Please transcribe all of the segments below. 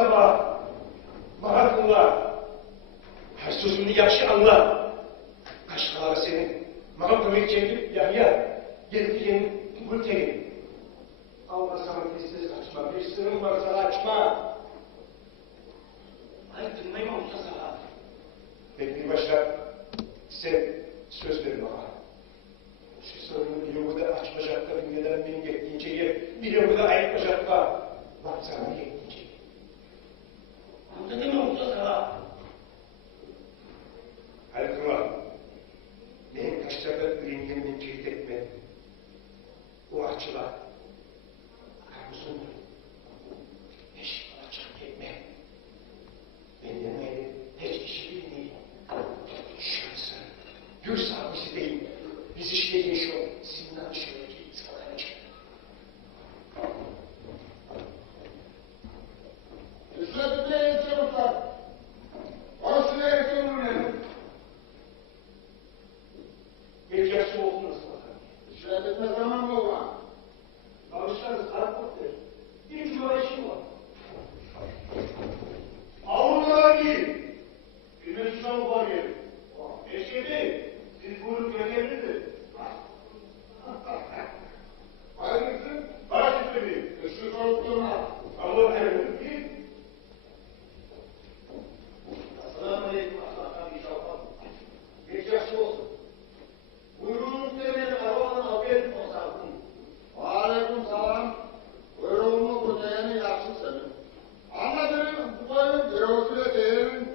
sabah, bana dinle. Her sözümü yaxşı anla. Kaşkaları senin, bana kömek çekip yahya, gelip gelip gül gelin. Allah sana tezsiz açma, bir sırrım var sana açma. Hayır dinleme olsa sana. Peki başla, sen söz verin bana. Şu sorunu bir yolu da açmayacaklar, neden beni gittiğince yer, bir yolu da ayıtmayacaklar. Bak sana gittiğince. Burada deme olsa sana. Hayır kral, benim kaçlarda ürünlerinden kilit etme. O açılar. Uzun, hiç açık etme. Benden öyle hiç işi bilmeyin. Şansı, gür sahibi değil. Biz işleyin şu, sinden şöyle git sana için. İsmet'e yetişemezler. Orasına yetişemezler. Bir yaşı olsun ısmarlar. İsmet'e zaman mı olan? Alışlarız, sarkmaktır. Bir cuma işim var. Avrular değil. Güneş çabuk var yerim. Eşkedi, siz buyurun gelebilirsiniz. Hayırlısı? Baş üstüne. Işık olup durma. Allah emrin değil. Selamun aleyküm. Allah'tan inşallah. Bir yaşı olsun. Buyruğunuz demeli arabanın afiyet olsun. Aleyküm selam. Buyruğumu kutlayanı yaxşı senin. Anladığım bu bayın devrosuyla değerin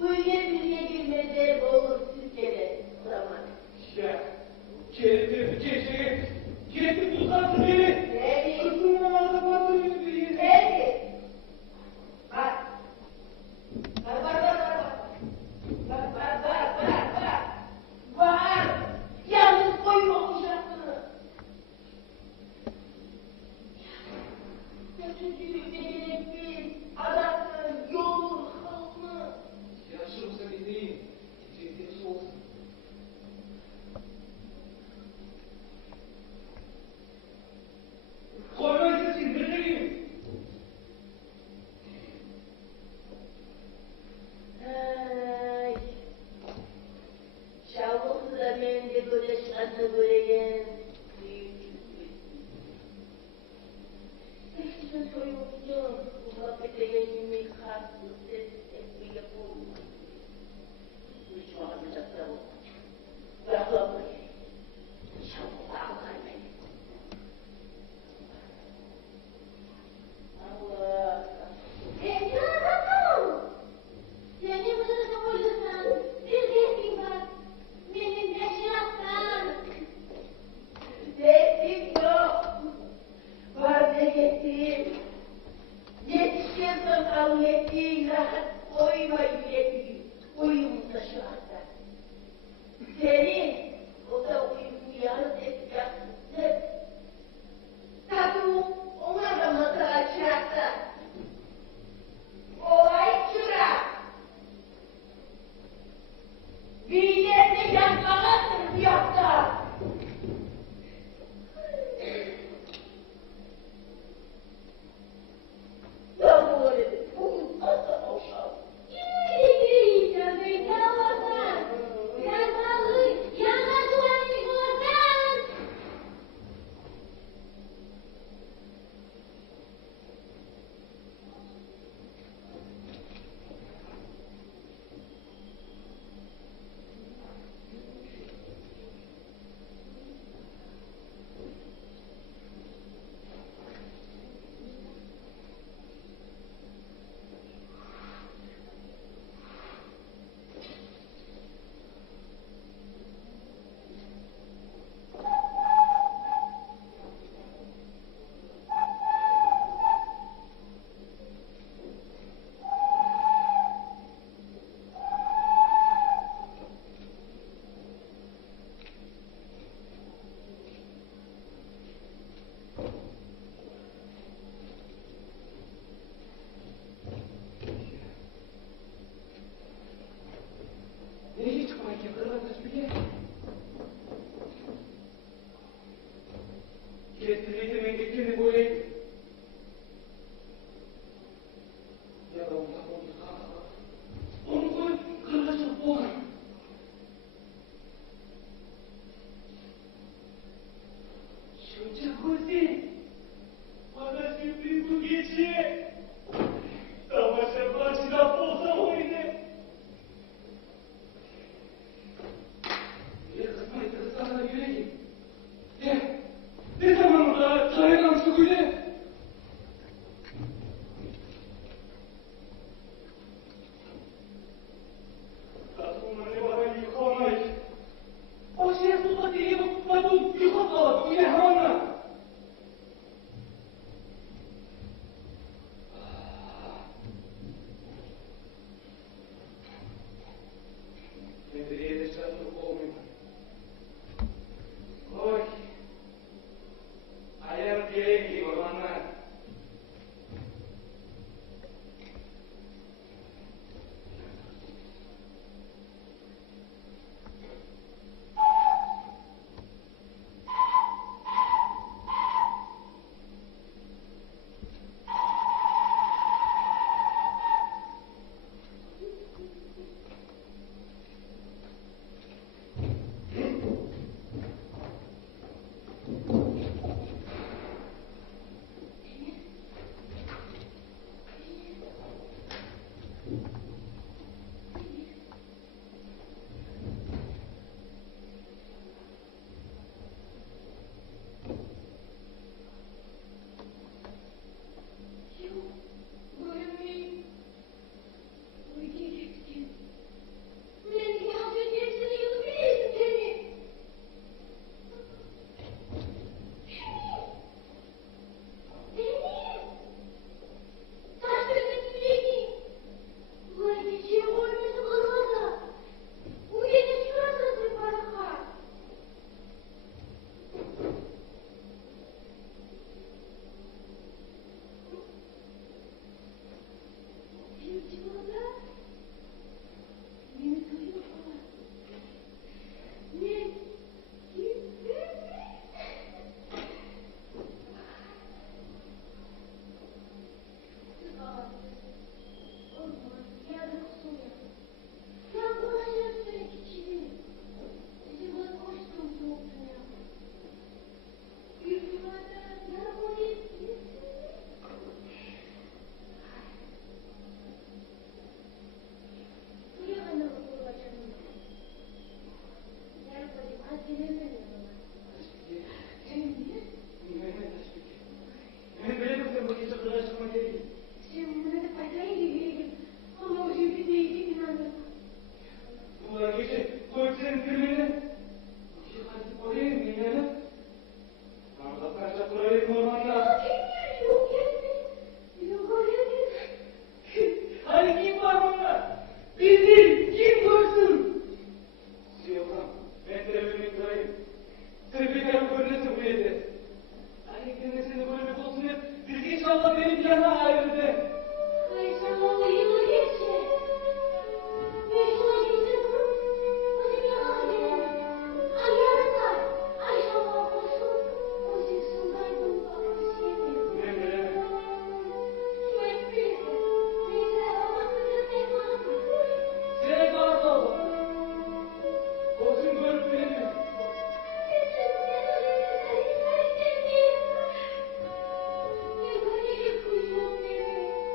Uyuya birine girmede olur Türkiye'de. Zaman. Ya, geldi gece, geldi uzatı beni. Nerede? Kızımın ağzına beni. Nerede? Bak. Bak. Yalnız koymamışaksınız. Kötücülükte gerek değil. Adamın yolun halkını. Yaşımsa gideyim, ciddiyeti olsun. Bizi kim koysun? Diyorsan, ben televizyonu kırayım. Televizyonu görünesin bu yerde. Ayetlerine seni görmek olsun hep. Biz inşallah benim yanına ayrıldı. Ayşem oğlu yılı geçti. Meşhur gitsin. Öteki ağabeyim. Ayarlar. Ayşem oğlu. O zilsundan bunu bakıp sevmiyor. Ne? Sürekli. Neyse ama kızım var. Sen bağırma oğlum. Olsun görüp veriyor.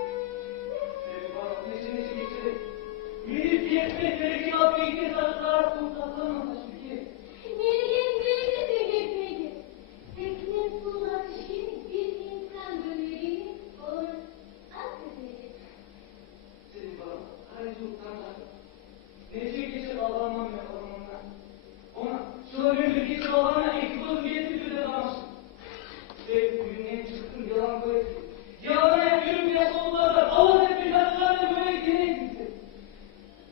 Senin bağırma neşe geçirir. Minip yetmek gerekir abi iyice sarıklar kurtarlamaz Taşbike. Senin bağırma aracı utanmaz. Neşe geçir Allah'ımdan ve Allah'ımdan. Ona şöyle bir geçir Allah'ına eksik olsun getirip öde kalmışsın. Ve bugünden çıktın yalan böyle. Yalana yürüm yaş oldular Allah hep bir katılarla böyle gerekirsin.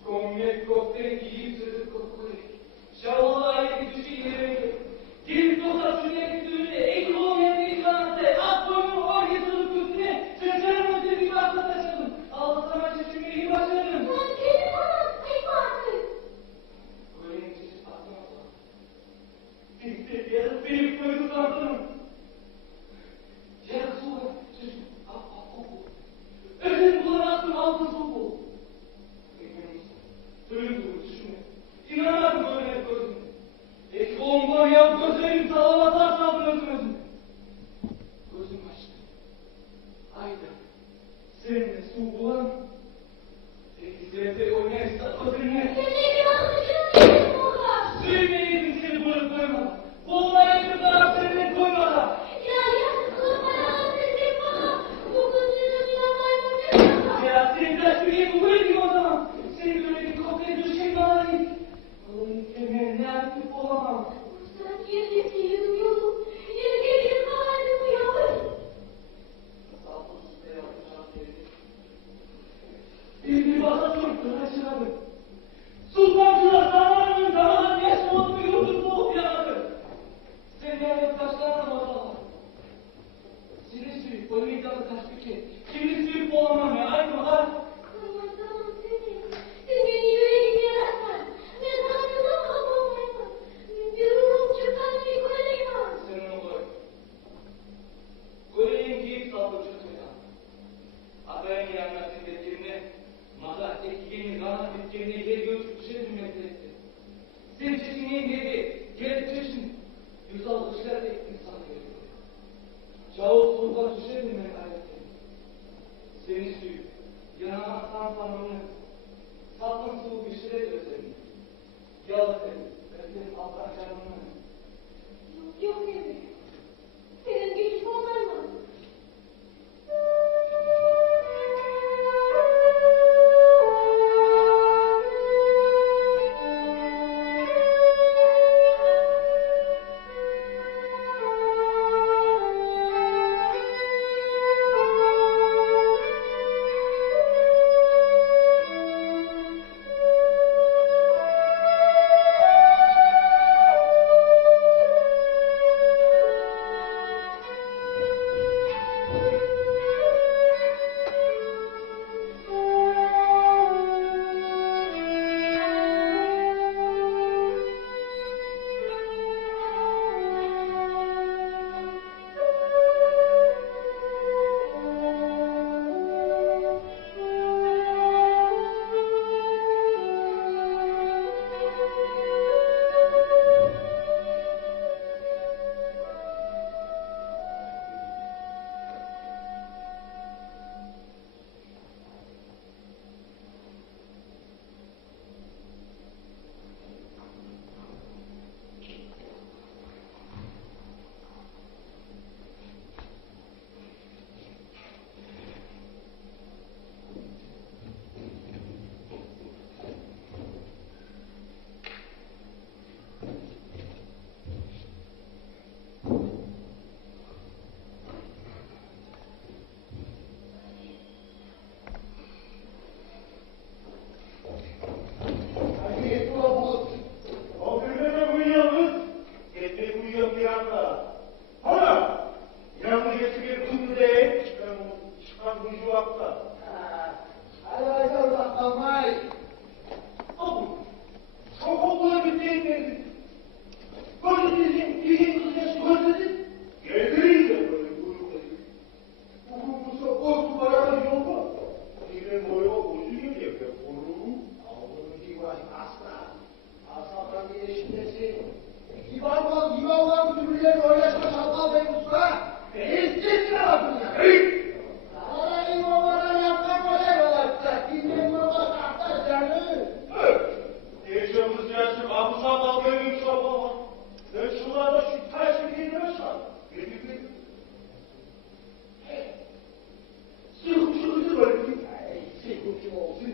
Komyek kokteyl giyip sözü kokuyuk. Şahvala ayeti düşü ileri. Gelip yoksa sünneti düğüne ek olmayan bir kanatta at boyunu or getirip üstüne sözlerin öte bir bakla taşıdım. Allah'tan açı cümleyi başladım. Öğrenin sesi aklıma sağ. Birlikte yarıp benim koydu sandım. Ya Resulallah, çocuk, koku. Özel bulamazsın altın soku. Söyledim düşünme. İnanamadım böyle gözüme. Eski oğlumdan yap gözlerim salavatar saldın özüme. Gözüm açtı. Ayda. Seninle su bulan. Sevgili oynayan saklasını. Sürmeyeydin seni böyle koymadan. Boğulmaya kadar seninle koymadan. Ya senin Taşbike'yi bu böyle o zaman. Seni böyle bir kokuya düşeyim bana değil. Allah'ın kemiğine ne yapıp olamam. Bir basa sordu aşağıda. Sultancılar zamanının zamanın yaş olup yurdun boğup yanadı. Seni yanıp taşlarına bakalım. Seni sürüp boyuncalı Taşbike. Kimi sürüp olamam ya aynı var. Senin olayım. Kore'nin giyip saldı çocuğa. Atay'ın yanına sindekirine, mağla tekkiğini kanat bitkiğini ileri götürüp düşe bilmekte.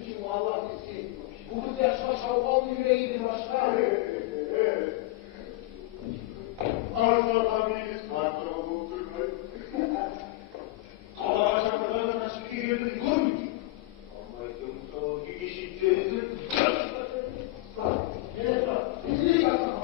için Allah bilsin. Bu kız yaşma şavkal yüreğiydi başka. Arzulardan biriniz kartlarıma doldurmayın. Allah aşağıdan Taşbike girdi, yıkılır mı ki? Allah'ım sağ gidişitlerinizi... Evet bak, bizi yapma.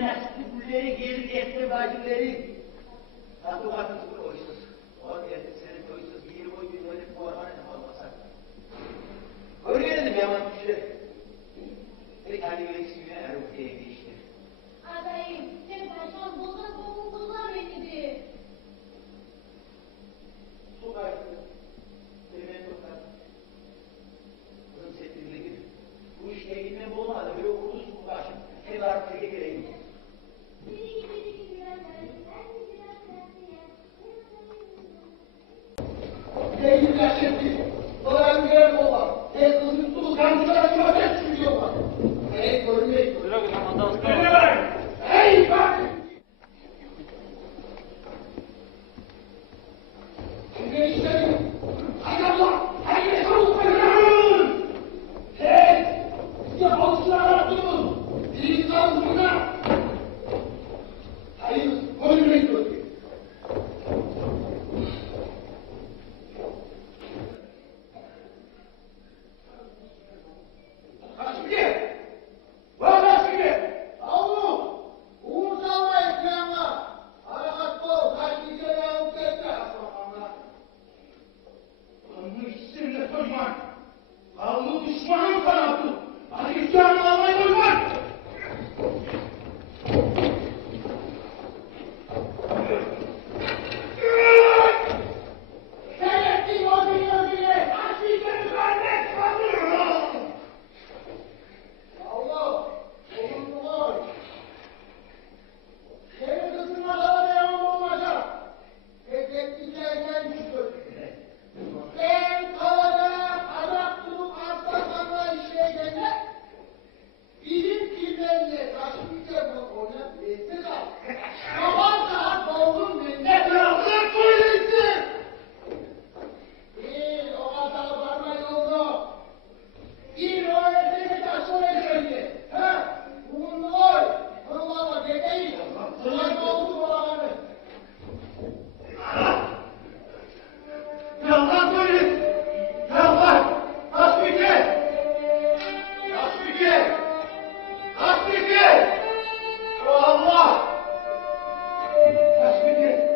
Senin açıklı gülleri gelip etme bacıları. Tatlı batısını koysuz. O derdi seni koysuz. Bir boy bir böyle korhanı olmasak. Öğrenelim yaman kişileri. Pek hali öylesine Eruk'ya geçti. Adayım, sen başkan bozan kovuldular beni. Su kaçtı. Demeye toklar. Kızım settimle gir. Bu işe gitmem olmadı. Böyle kuruluz bu başım. Seni artık gireyim. Neydi gerçekti? Dolayın görev olan. Tek kızın tuğ kandıra köpek sürüyorlar. Hey görmek. Bırakın adam. Hey bak! Şimdi istedim. Hay Allah! Hayır çabuk bırakın! Hey! Yapalısılar durun! Bir insan buna! Hayır, görmek yok. Tashbike! Var Tashbike! Allu! Uğur salma ekranına! Arakat bol, Tashbike'ye alıp geldi. Kanunu işçilerine koyman. Kanunu düşmanın kanadı. Akıbıcanı almayı koyman. Seyrettin o dünyayı! Tashbike'nin kardeş kaldı! Allah! Oğlum var! Senin kızına da devam olmayacak! Tehditliklerden düştü! Sen kalacak, adak durup aslanlarla işleyeceksin! Bizim kimlerle Tashbike bu ona birlikte kal! Sabah saat doldun dinle! Bırakın söyleysin. Bir o kadar varma yolda! Bir o evde taşına geldi! Ha? Bunun oy! Allah'a dedeyi! Ulan oldu bu ağanı! Yalan söyleyin. Yalan. Tashbike. Tashbike. Tashbike. O Allah. Tashbike.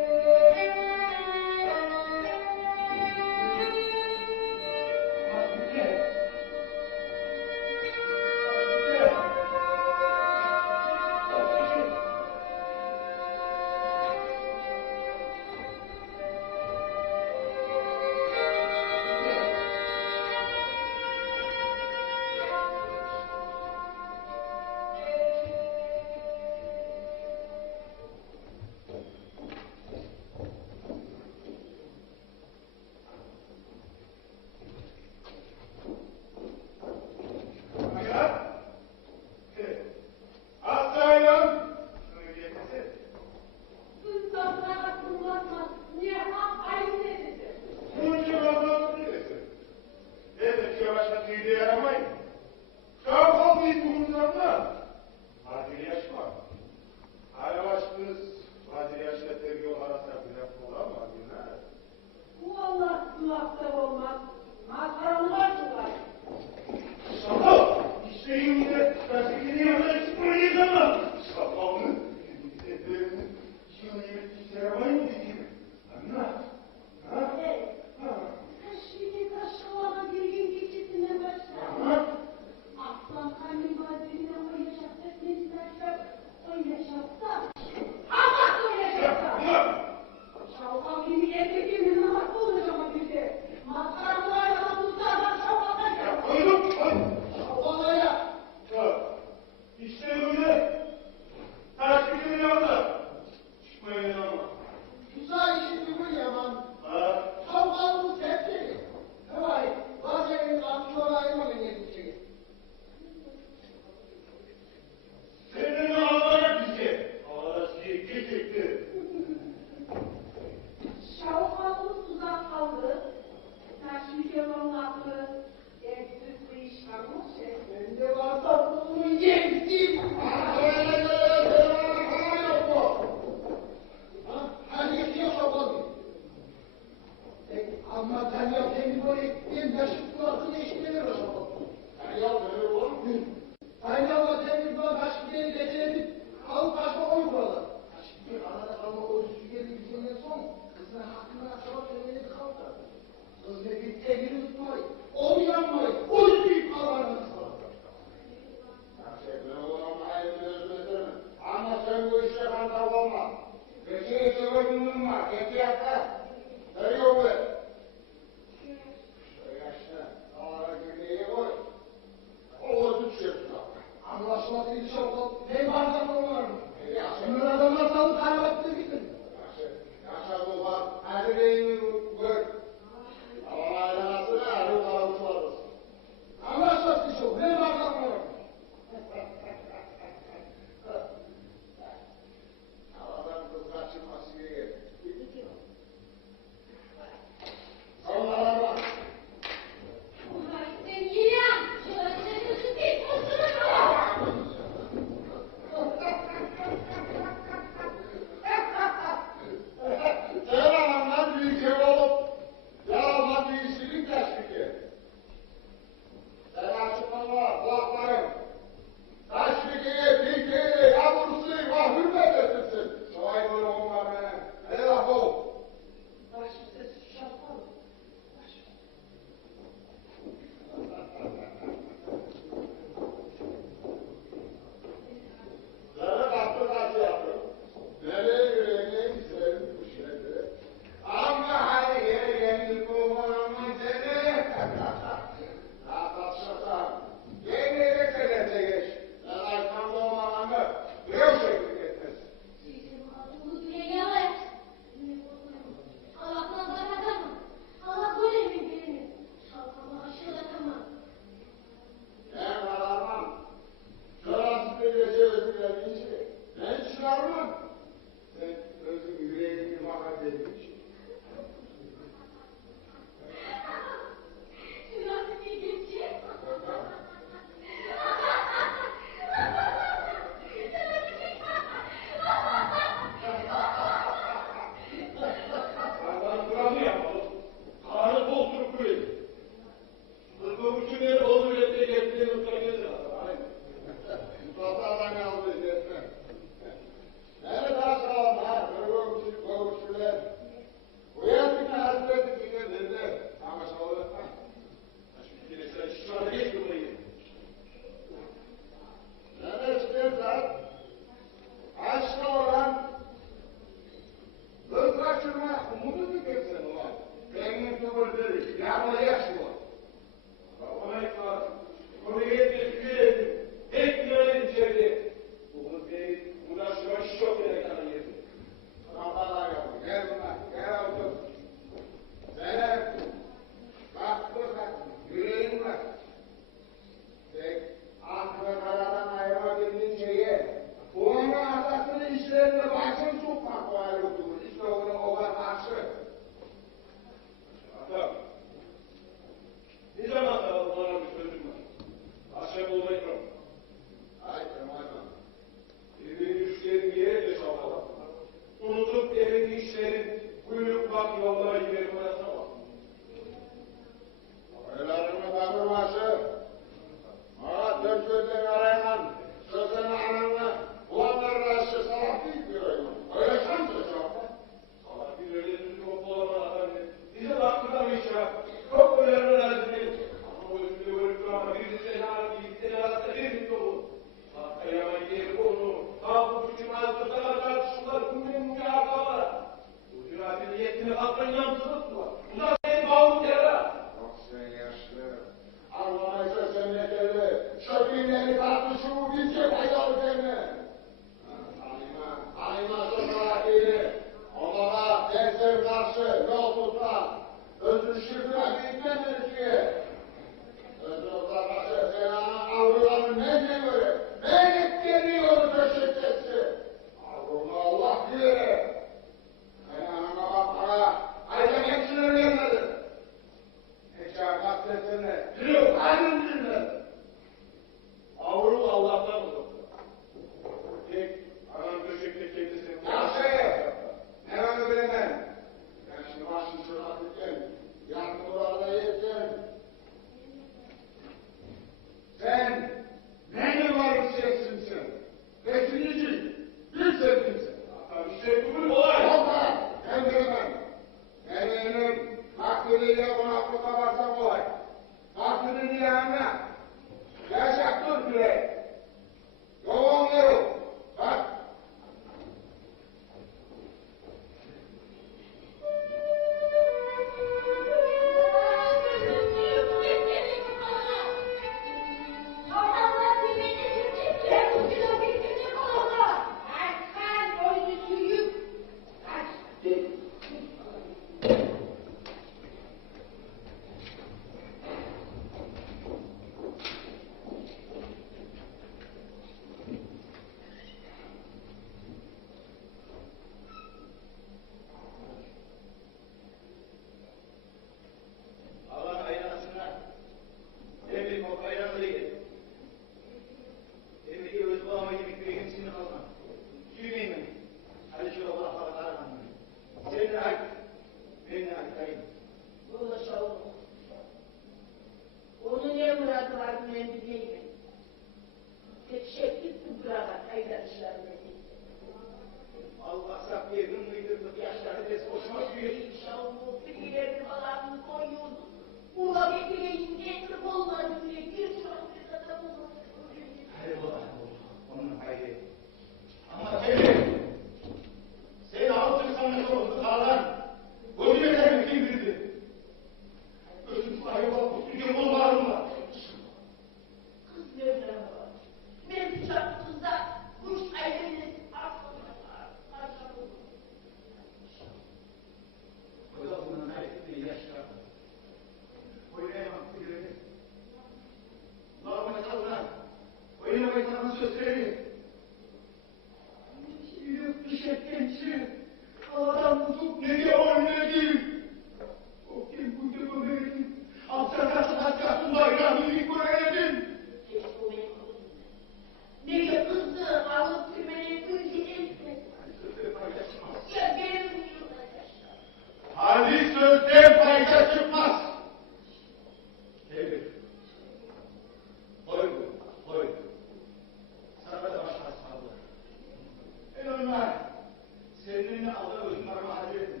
Seni Allah özüm arama hazır ettim.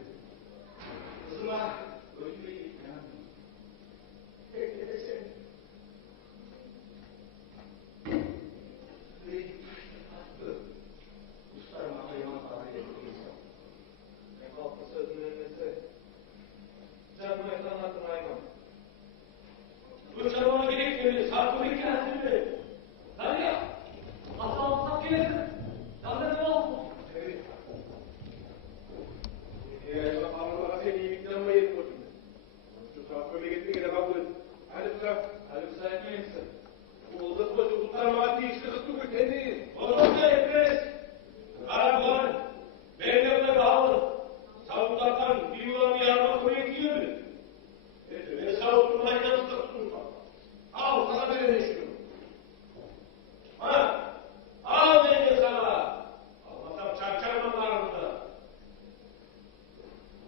Kızıma özüme gitmem. Peki de sen. Uslarıma kıyıma tabir ettiğinse. Ne kalktı sözünü ölmesi. Canıma ekranlattım ayman. Bu çabama gerekmedi. Sarkı bir kendini. Hadi ya. Aslan tak gelirsin. Yanında ne olsun? Evet. Ama seni iyilikten mi yedim o şimdi? Şu saat böyle gitmeye de kabul et. Hadi bu saat ne etsin? Bu oldu başı kurtarma adli işte kısmı bu kendi. Onu da etmez. Karabulan. Beynevde bağlı. Savunlardan bir yuvan bir yarma konuya gidiyor mu? Ve savunma aynası da tutun. Al sana böyle düşünüyorum. Ha? Al beni sana. Allah'tan çarçarmam aramızda.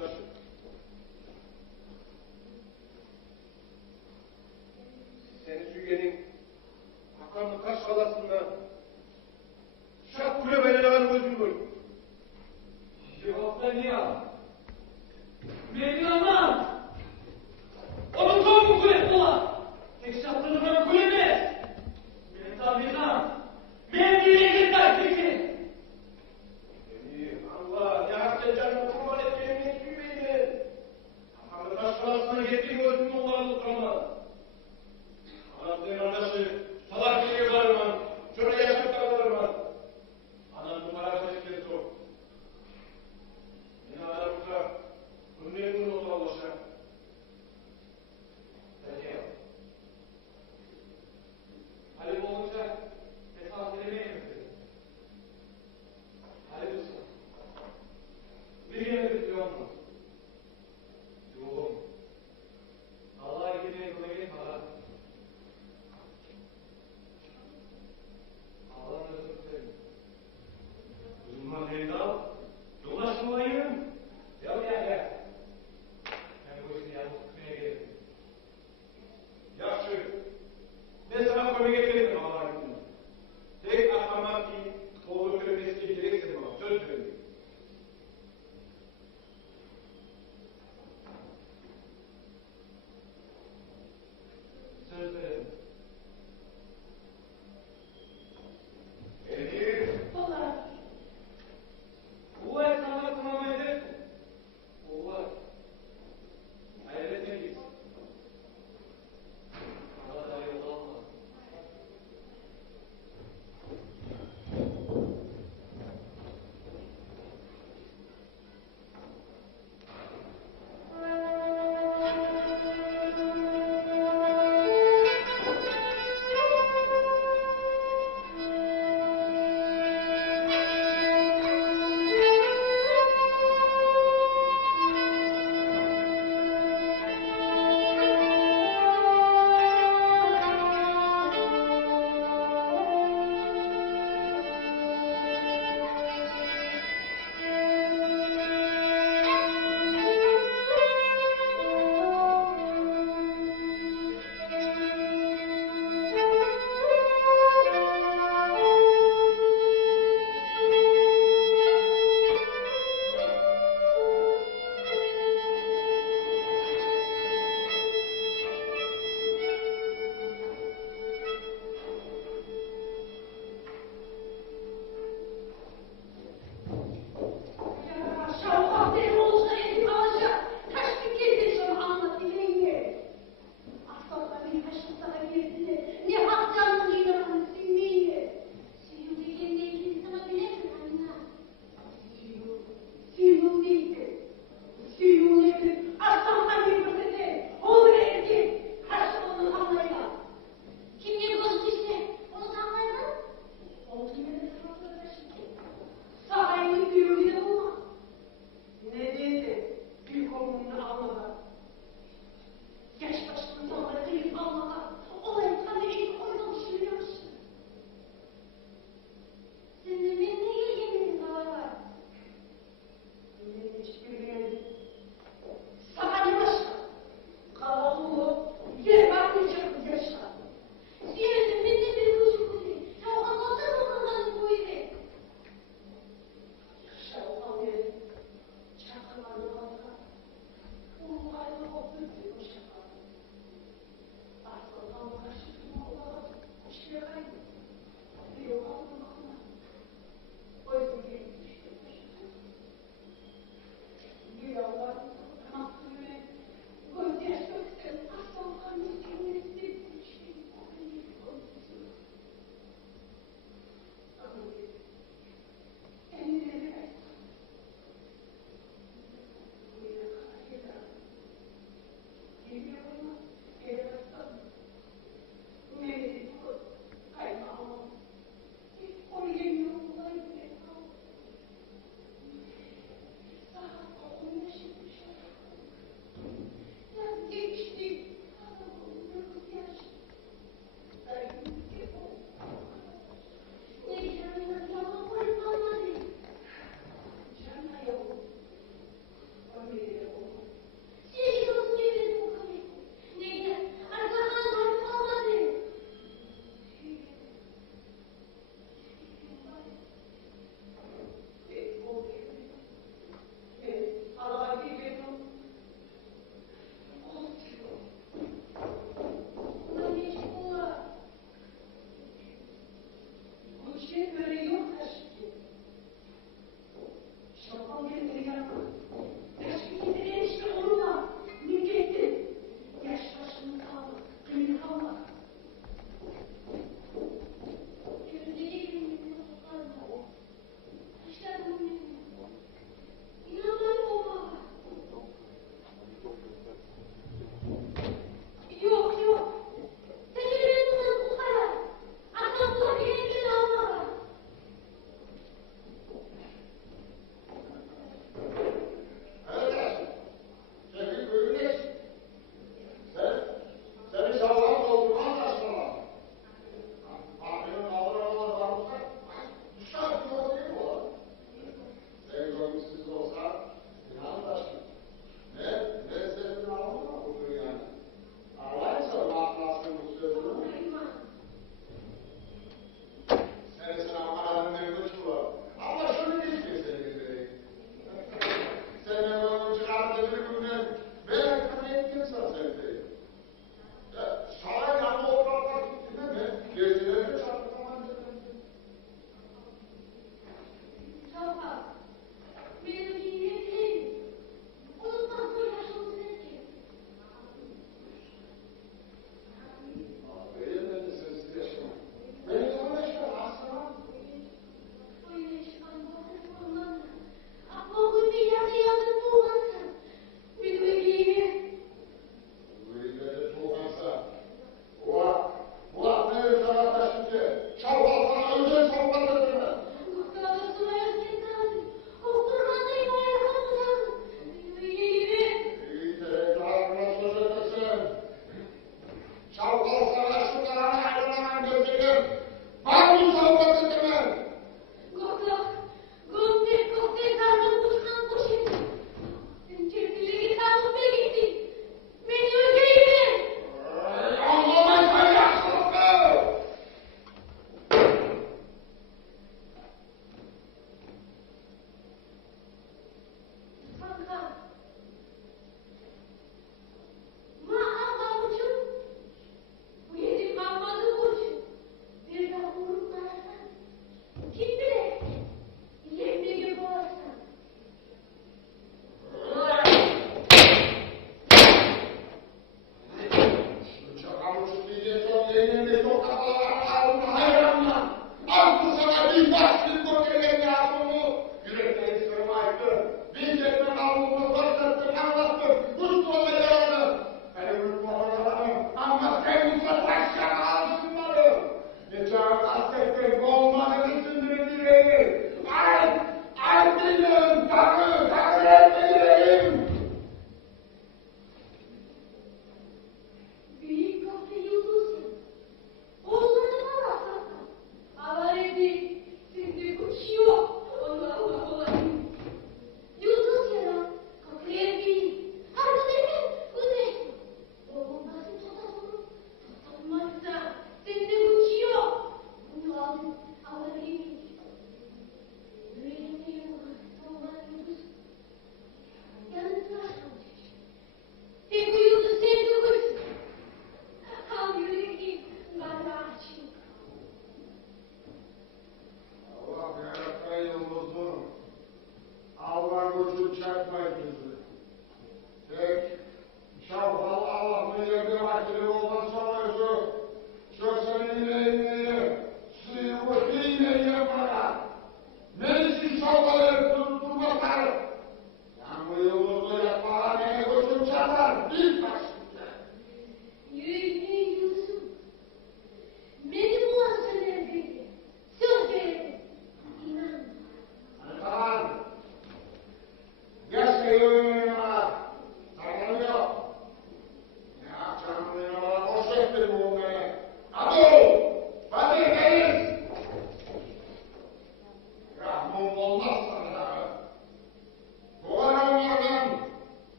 Nasıl? Seni Süge'nin makamlı kaş kalasında şak kule belanı özgür koy. Cevapta ne ya? Mevlana! Onun çok kuvvetli olan! Tek şartını bana kuvvetli! Benim tabi'den! Mevli'ye gitmek peki! Allah yarattı canını kurban et benim etmeyin. Makamlı kaş kalasına getirme özgür olanı kalma. Anamın anası salak bir var mı? Şöyle yaşıp kalır mı? Anam bu para kaçırır.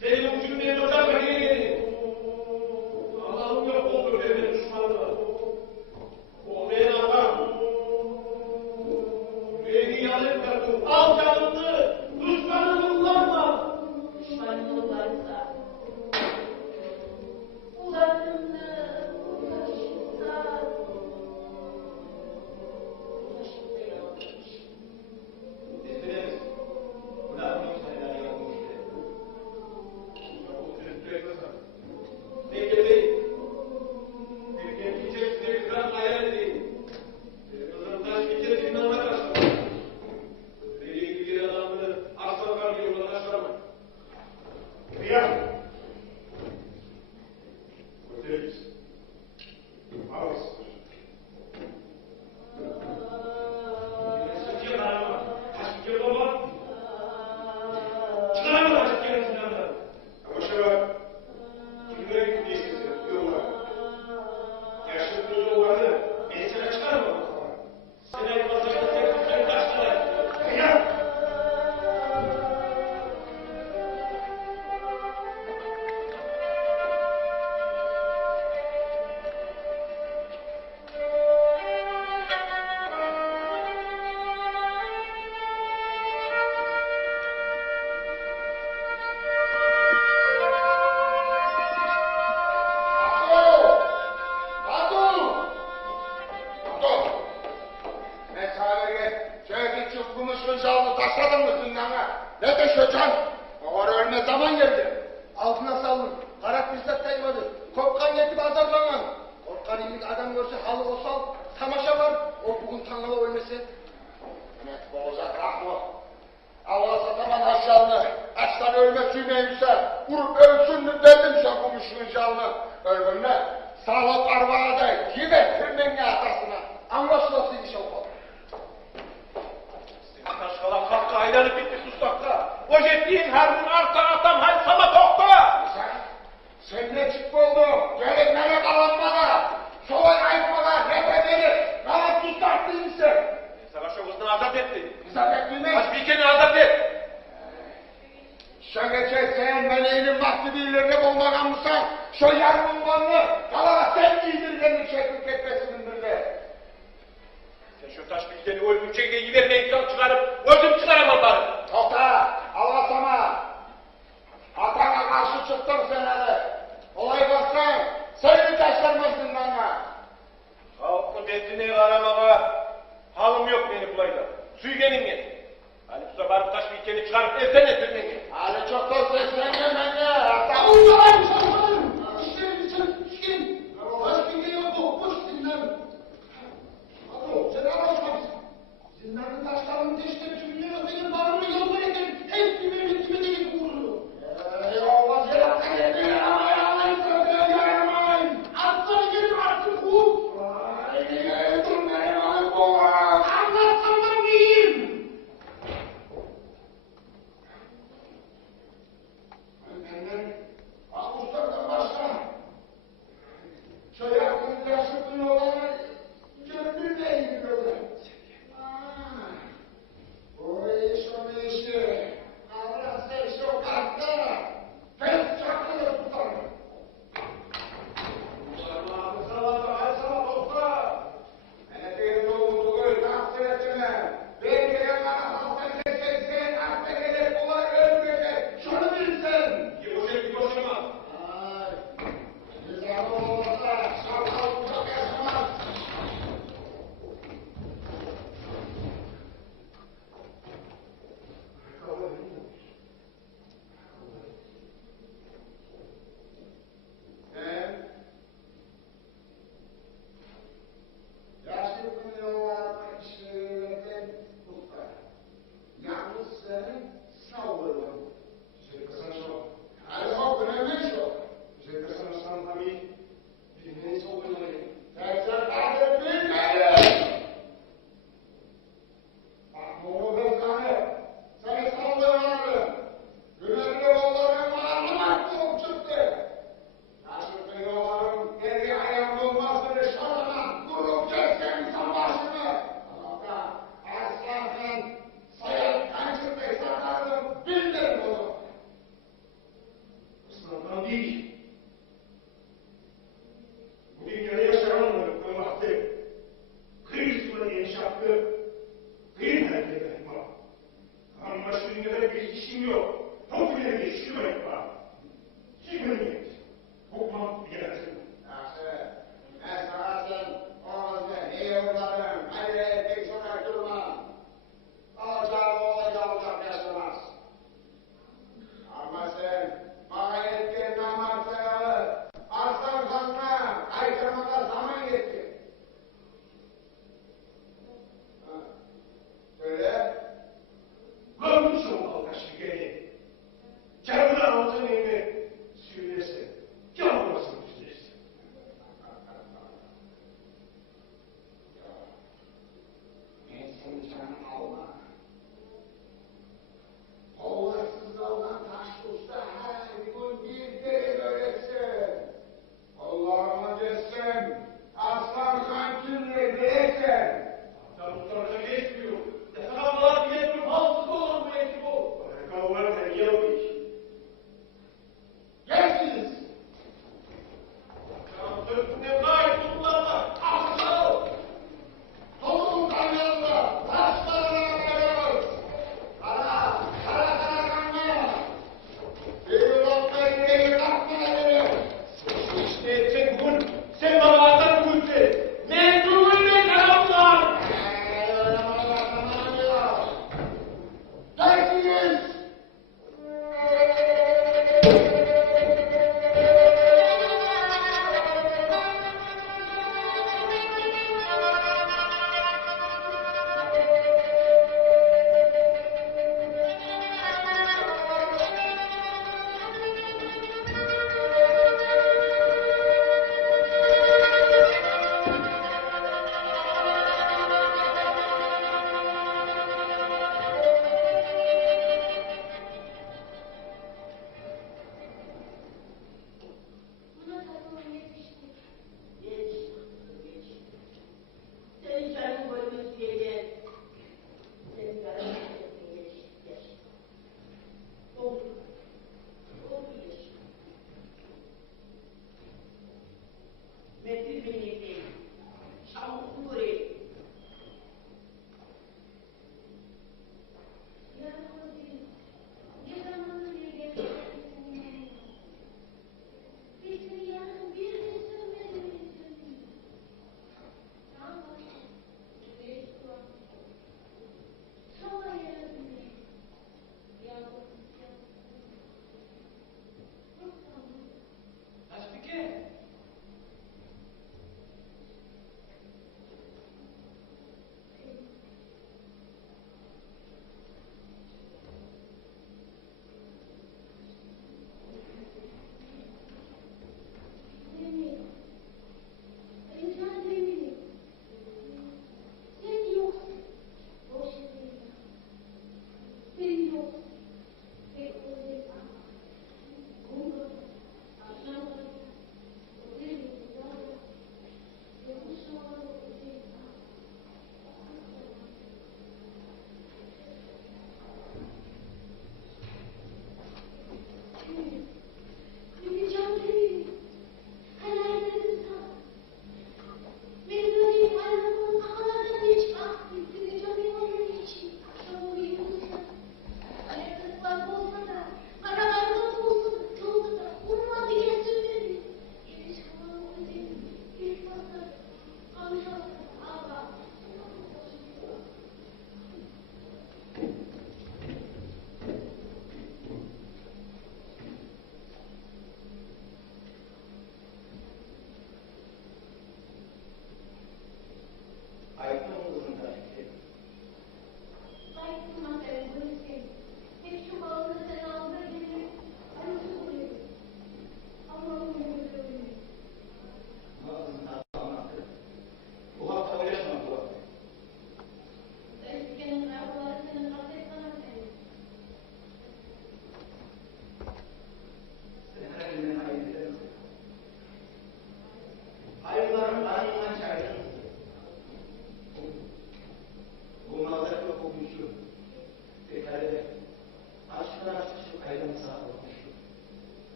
Senin o cümleye döner ve geri gelin. Allah'ım yok oldu benim düşmanıma. O beni atar. Beni yanıp bırakın. Al canını. Düşmanını kullanma. Düşmanın olarsa, ulanımda ulaşırsa, ulaşıp beni almış. Biz biliriz. Bunlar bu insanlar yapmış. Bu tehdit etmezsen. Beklemeyin. Bir gençlik size kıran hayal edin. Bir kızın Taşbike'de dinlenme karşılar. Deli gibi bir adamını asla kar yoluna taşlamayın. Rüya. Öteyiz. Ağırsızdır. Sıkıya dayanma. Taşbike baba. Çıkarma Taşbike'nin sinirden. Ama şöyle. Kimlere gitmeyesiniz yoluna. Yaşlı yollarını ensene çıkarma o zaman. Seni yapmasaydı sen taşlar. Rüya. Kumыкский жалını taşladın mı zindana? Ne de şöcan? Ağır ölme zaman geldi. Altına salın. Karak bizzat daymadı. Korkan yetip azarlanan. Korkan iyilik adam görse halı olsal. Tamaşa var. O bugün tanrıla ölmesi. Evet bu olacak rahmı. Allah sataman aşağını. Açtan ölme süymeymişse. Vurup ölsün mü dedim sen Kumыкский жалını. Ölümle. Sağlık arvağa da gibi firmenine atasına. Anlaşılası iş olmalı. Taşkalan kalktı aylanıp bitti sustakta. O jettiğin harbin arka atam hal sama tokta. Sen ne çıktı oldun? Gelin nene kalanmada. Solay ayıpmada repedeli. Kalan sustak değilsin. Savaş o kızını azat etti. Azat ettiğini. Taşbike'ni azat et. Şöyle sen meleğinin mahdibilerine bulmadan mısın? Şu yarımın malını kalana sen giydirgenin çekip etmesinin birde. Sen şu Taşbike'ni öldürecek de yivermeyi çıkarıp öldüm çıkaramam bari. Tokta, Allah sana. Atana karşı çıktım senede. Olay baksan, seni taşlanmazsın bana. Halkın destini aramama halım yok benim bulayda. Süygenim yet. Hani bu sefer Taşbike'ni çıkarıp evden etirmeyin. Hadi çok da seslenme beni. Zindanın taşlarını teşkil tümlüyor. Benim varımı yolda edin. Hep birbirinin gibi değil uğurlu. Olmaz yaramayın. Atları gelin artık uğur. Anlatsamdan neyim? Benden 주여 형들에게 시도했다. 시도했지. 복만 이겨냈습니다. Ne sırasın, ağzı heyevların, hayre peksona durma. Alacağım olacak yaşamaz. Ama sen, bana ettiğin namazı, arslan zanına, aykırmada zaman geçti. Söyle. Varmış o Tashbike'yi. Canımın ağzını söylese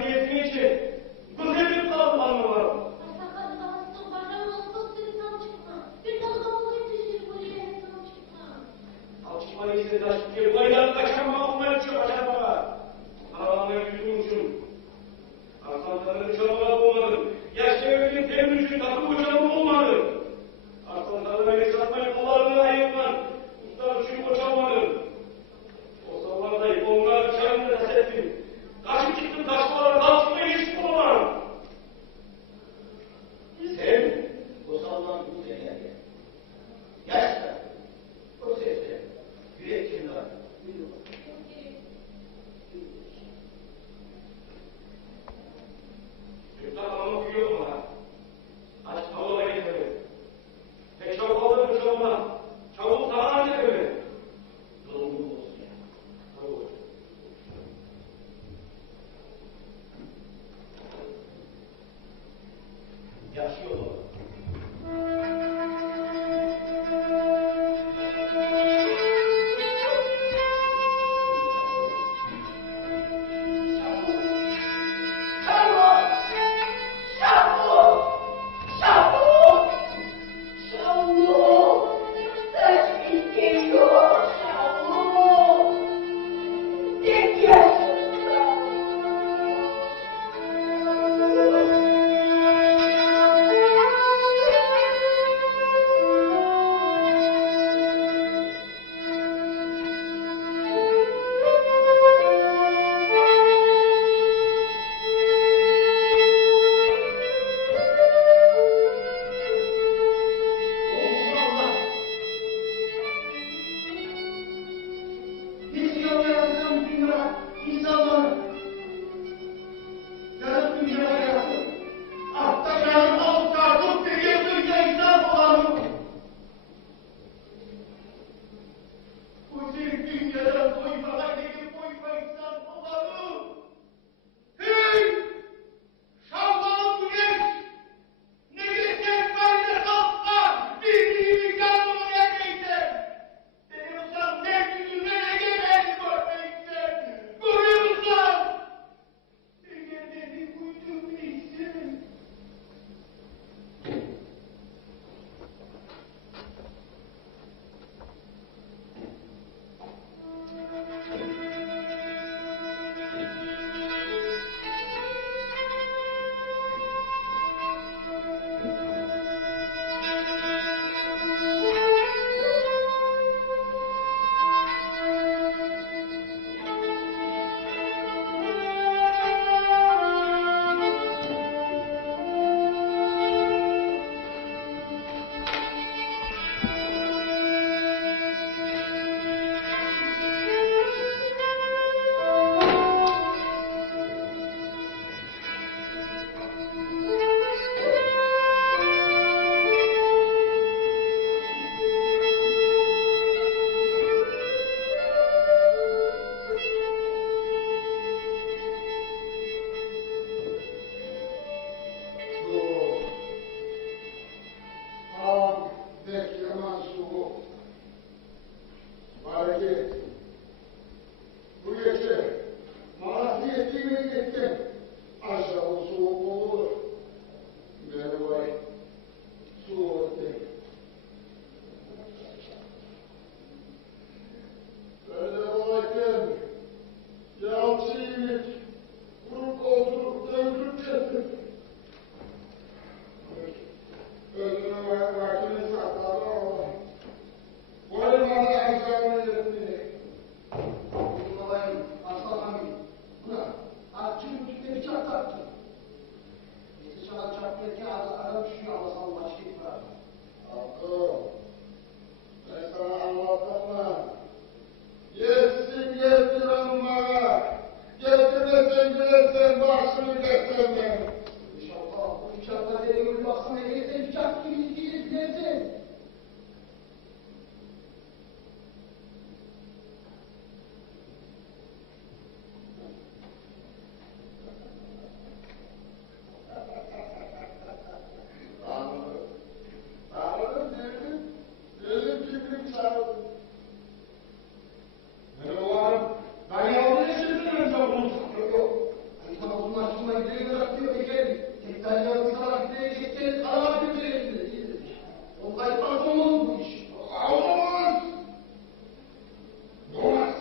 yardım ettiğin için bu zevkli kaldım anlamadım. Çıkmayı size taşıp gel. Baydan kaçırma olmaya çok başarma. Ağlamaya yüzümüşüm. Aslanların çalımına bulmadım. Yaş devletin temizliği tatlı uçalımı olmadı. Aslanlarına mesafayı kollarına ayırman. Ustalar için boşalmadım. O zamanlar onlar çayımda settim. Kaçıp çıktım taşmalara kalçıkla geçip olmam. Sen O sallan bu sene. Yaşta. O sesle. Yürek kimde var? Çocuklar bana okuyor mu ha? Aç tavuğa getirme. Tek çabuk olduğunu çalma. Çabuk sana getirme. Yolunu olsun ya. Tavuğa. Yaşıyor o. karşıma gidelim bırakıyor tekerim. Tekrar yanı salaklığa geçeceğiz. Araba götürelim. O kayıtmaz olmaz bu iş. Olmaz. Olmaz.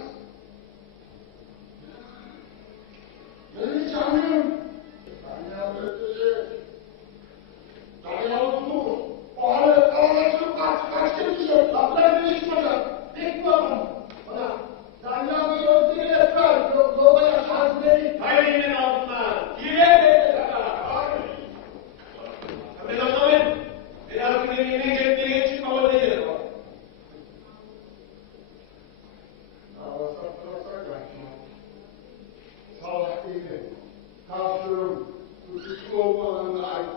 Beni canım. Ben ya ötesi. Dayalı bu. O hala aralaşıp kaç geçiyor. Laflar bir iş hocam. Bekle ama. Bana. Dayalı bir ötesi yapar. Yola yaşarsın beni. Hayır yine altına. Yine de. Ben anlamayın. Ben artık yine cepleri geçip havada gidelim. Salak değilim. Kalkıyorum. Suçlu olmalarına ait